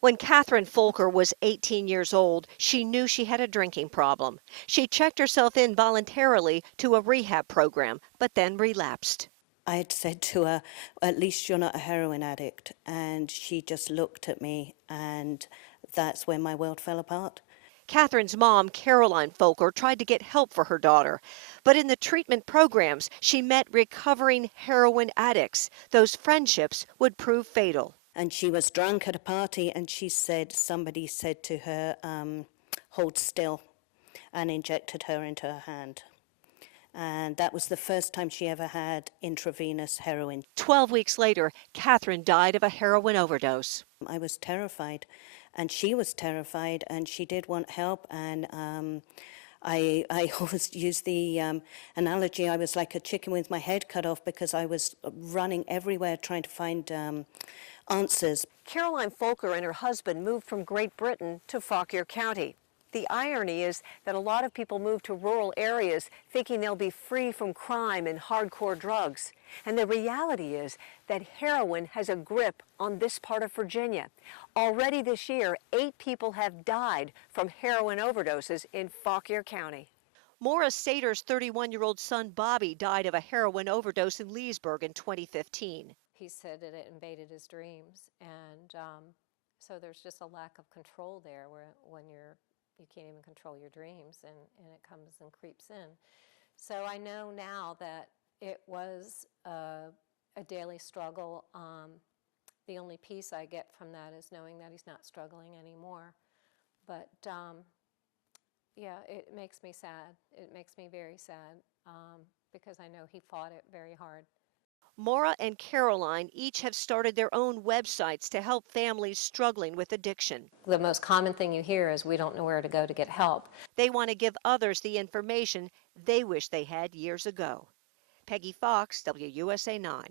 When Catherine Folker was 18 years old, she knew she had a drinking problem. She checked herself in voluntarily to a rehab program, but then relapsed. I had said to her, at least you're not a heroin addict. And she just looked at me, and that's when my world fell apart. Catherine's mom, Caroline Folker, tried to get help for her daughter, but in the treatment programs, she met recovering heroin addicts. Those friendships would prove fatal. And she was drunk at a party, and somebody said to her, hold still, and injected her into her hand. And that was the first time she ever had intravenous heroin. 12 weeks later, Catherine died of a heroin overdose. I was terrified, and she was terrified, and she did want help. And I always use the analogy, I was like a chicken with my head cut off because I was running everywhere trying to find answers. Caroline Folker and her husband moved from Great Britain to Fauquier County. The irony is that a lot of people move to rural areas thinking they'll be free from crime and hardcore drugs. And the reality is that heroin has a grip on this part of Virginia. Already this year, 8 people have died from heroin overdoses in Fauquier County. Maura Sater's 31-year-old son Bobby died of a heroin overdose in Leesburg in 2015. He said that it invaded his dreams, and so there's just a lack of control there when you can't even control your dreams, and it comes and creeps in. So I know now that it was a daily struggle. The only peace I get from that is knowing that he's not struggling anymore. But yeah, it makes me sad. It makes me very sad because I know he fought it very hard. Maura and Caroline each have started their own websites to help families struggling with addiction. The most common thing you hear is we don't know where to go to get help. They want to give others the information they wish they had years ago. Peggy Fox, WUSA 9.